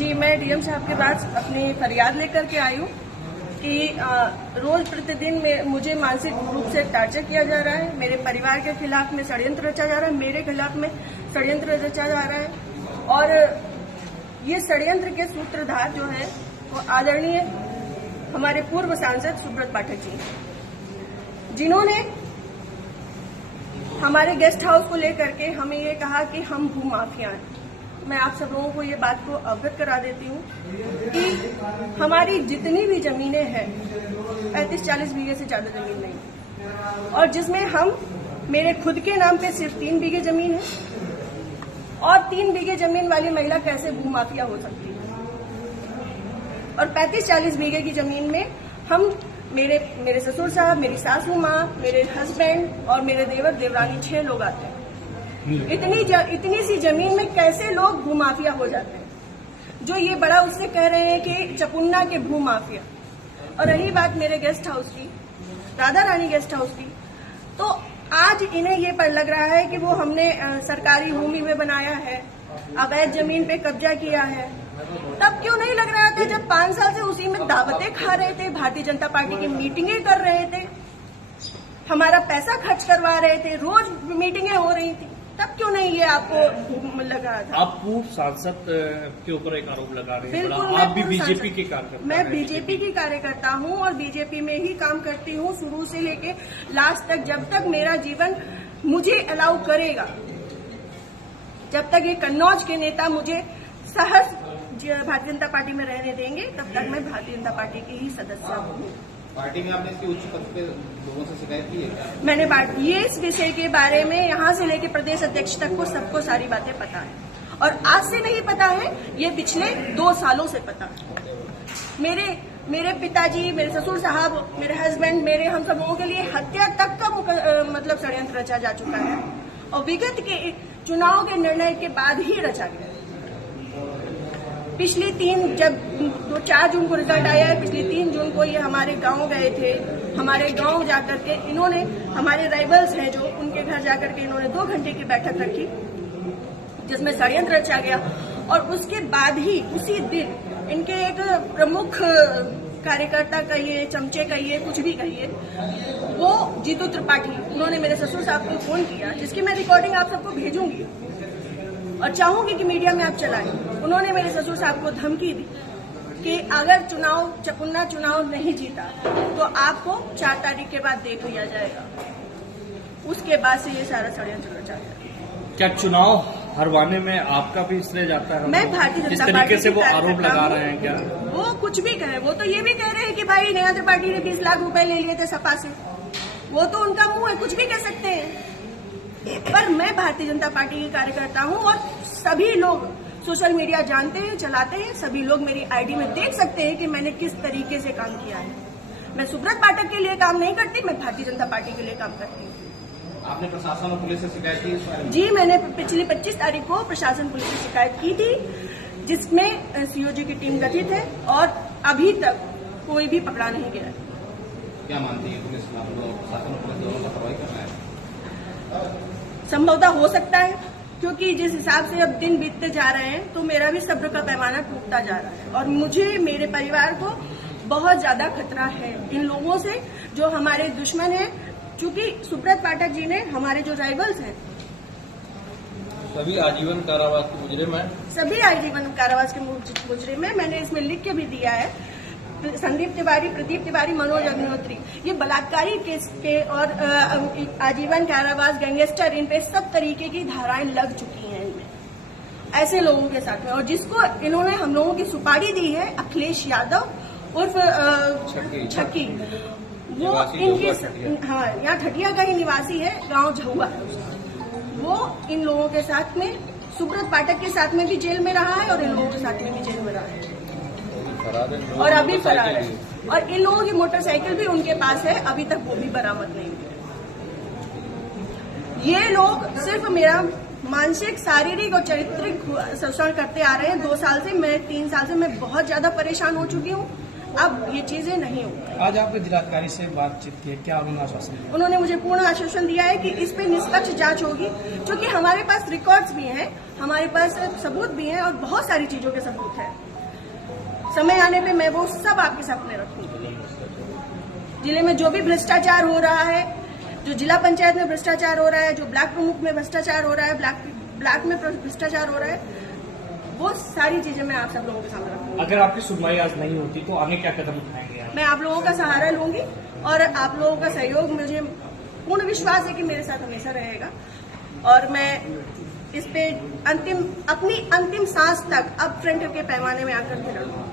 जी, मैं डीएम साहब के पास अपनी फरियाद लेकर के आई हूँ कि रोज प्रतिदिन में मुझे मानसिक रूप से टार्चर किया जा रहा है। मेरे परिवार के खिलाफ में षड्यंत्र रचा जा रहा है, मेरे खिलाफ में षड्यंत्र रचा जा रहा है। और ये षड्यंत्र के सूत्रधार जो है वो आदरणीय हमारे पूर्व सांसद सुब्रत पाठक जी, जिन्होंने हमारे गेस्ट हाउस को लेकर के हमें ये कहा कि हम भूमाफिया हैं। मैं आप सब लोगों को ये बात को अवगत करा देती हूँ कि हमारी जितनी भी जमीनें हैं 35-40 बीघे से ज्यादा जमीन नहीं, और जिसमें हम मेरे खुद के नाम पे सिर्फ 3 बीघे जमीन है। और 3 बीघे जमीन वाली महिला कैसे भूमाफिया हो सकती है? और 35-40 बीघे की जमीन में हम मेरे ससुर साहब, मेरी सासू माँ, मेरे हस्बैंड और मेरे देवर देवरानी 6 लोग आते हैं। इतनी सी जमीन में कैसे लोग भूमाफिया हो जाते हैं? जो ये बड़ा उससे कह रहे हैं कि चपुन्ना के भूमाफिया। और रही बात मेरे गेस्ट हाउस की, राधा रानी गेस्ट हाउस की, तो आज इन्हें ये पर लग रहा है कि वो हमने सरकारी भूमि में बनाया है, अवैध जमीन पे कब्जा किया है। तब क्यों नहीं लग रहा था जब 5 साल से उसी में दावतें खा रहे थे, भारतीय जनता पार्टी की मीटिंगें कर रहे थे, हमारा पैसा खर्च करवा रहे थे, रोज मीटिंगें हो रही थी, तब क्यों नहीं ये आपको लगा था? आप पूर्व सांसद के ऊपर एक आरोप लगा रहे हैं। बिल्कुल, आप भी बीजेपी के कार्यकर्ता? मैं बीजेपी की कार्यकर्ता हूँ और बीजेपी में ही काम करती हूँ शुरू से लेके लास्ट तक। जब तक मेरा जीवन मुझे अलाउ करेगा, जब तक ये कन्नौज के नेता मुझे सहज भारतीय जनता पार्टी में रहने देंगे, तब तक मैं भारतीय जनता पार्टी की ही सदस्य हूँ। पार्टी में आपने इसकी उच्च पद पे लोगों से शिकायत की है? मैंने ये इस विषय के बारे में यहाँ से लेके प्रदेश अध्यक्ष तक को सबको सारी बातें पता है, और आज से नहीं पता है, ये पिछले 2 सालों से पता है। मेरे पिताजी, मेरे ससुर साहब, मेरे हस्बैंड, मेरे हम सब लोगों के लिए हत्या तक का मतलब षड्यंत्र रचा जा चुका है, और विगत के चुनाव के निर्णय के बाद ही रचा गया। पिछली 4 जून को रिजल्ट आया है, पिछली 3 जून को ये हमारे गांव गए थे। हमारे गांव जाकर के इन्होंने, हमारे राइवल्स हैं जो, उनके घर जाकर के इन्होंने 2 घंटे की बैठक रखी जिसमें षड्यंत्र रचा गया। और उसके बाद ही उसी दिन इनके एक प्रमुख कार्यकर्ता कहिए, चमचे कहिए, कुछ भी कहिए, वो जीतू त्रिपाठी, उन्होंने मेरे ससुर साहब को फोन किया, जिसकी मैं रिकॉर्डिंग आप सबको भेजूंगी और चाहूंगी कि मीडिया में आप चलाएं। उन्होंने मेरे ससुर साहब को धमकी दी कि अगर चपुन्ना चुनाव नहीं जीता तो आपको 4 तारीख के बाद देख लिया जाएगा। उसके बाद से ये सारा षड्यंत्र रचा गया। क्या चुनाव हरवाने में आपका भी श्रेय जाता है? मैं भारतीय जनता पार्टी तरीके से वो आरोप लगा रहे हैं क्या? वो कुछ भी कहे, वो तो ये भी कह रहे हैं कि भाई नया त्रिपाठी ने 20 लाख रुपए ले लिए थे सपा से। वो तो उनका मुंह है, कुछ भी कह सकते हैं। पर मैं भारतीय जनता पार्टी की कार्यकर्ता हूँ और सभी लोग सोशल मीडिया जानते हैं, चलाते हैं। सभी लोग मेरी आईडी में देख सकते हैं कि मैंने किस तरीके से काम किया है। मैं सुब्रत पाठक के लिए काम नहीं करती, मैं भारतीय जनता पार्टी के लिए काम करती हूँ। आपने प्रशासन और पुलिस से शिकायत की इस बारे में? जी, मैंने पिछली 25 तारीख को प्रशासन पुलिस से शिकायत की थी, जिसमें सीओजी की टीम गठित है और अभी तक कोई भी पकड़ा नहीं गया। क्या मानती है पुलिस, प्रशासन और पुलिस दोनों का कार्रवाई करना है? संभवतः हो सकता है, क्योंकि जिस हिसाब से अब दिन बीतते जा रहे हैं तो मेरा भी सब्र का पैमाना टूटता जा रहा है, और मुझे, मेरे परिवार को बहुत ज्यादा खतरा है इन लोगों से जो हमारे दुश्मन हैं। क्योंकि सुब्रत पाठक जी ने, हमारे जो राइवल्स हैं, सभी आजीवन कारावास के मुजरिम हैं। सभी आजीवन कारावास के मुजरिम हैं। मैंने इसमें लिख के भी दिया है। संदीप तिवारी, प्रदीप तिवारी, मनोज अग्निहोत्री, ये बलात्कारी केस के और आजीवन कारावास, गैंगस्टर, इन पे सब तरीके की धाराएं लग चुकी हैं इनमें, ऐसे लोगों के साथ में। और जिसको इन्होंने हम लोगों की सुपारी दी है, अखिलेश यादव उर्फ छक्की, वो इनके, हाँ, यहाँ ठटिया का ही निवासी है, गांव झहुआ है उसका। वो इन लोगों के साथ में, सुब्रत पाठक के साथ में भी जेल में रहा है और इन लोगों के साथ में भी जेल में रहा है, और अभी फरार है। और इन लोगों की मोटरसाइकिल भी उनके पास है, अभी तक वो भी बरामद नहीं हुई। ये लोग सिर्फ मेरा मानसिक, शारीरिक और चारित्रिक शोषण करते आ रहे हैं 2 साल से। मैं 3 साल से मैं बहुत ज्यादा परेशान हो चुकी हूँ। अब ये चीजें नहीं होंगी। आज आपने जिलाधिकारी से बातचीत की, क्या उन्होंने आश्वासन दिया? उन्होंने मुझे पूर्ण आश्वासन दिया है कि इस पे निष्पक्ष जांच होगी, क्योंकि हमारे पास रिकॉर्ड्स भी हैं, हमारे पास सबूत भी हैं और बहुत सारी चीजों के सबूत हैं। समय आने पे मैं वो सब आपके सामने रखूंगी। जिले में जो भी भ्रष्टाचार हो रहा है, जो जिला पंचायत में भ्रष्टाचार हो रहा है, जो ब्लॉक प्रमुख में भ्रष्टाचार हो रहा है, ब्लॉक में भ्रष्टाचार हो रहा है, वो सारी चीजें मैं आप सब लोगों के सामने रखूंगी। अगर आपकी सुनवाई आज नहीं होती तो आगे क्या कदम उठाएंगे आप? मैं आप लोगों का सहारा लूंगी और आप लोगों का सहयोग, मुझे पूर्ण विश्वास है कि मेरे साथ हमेशा रहेगा और मैं इस पे अपनी अंतिम सांस तक अब फ्रंट के पैमाने में आकर के लड़ूंगी।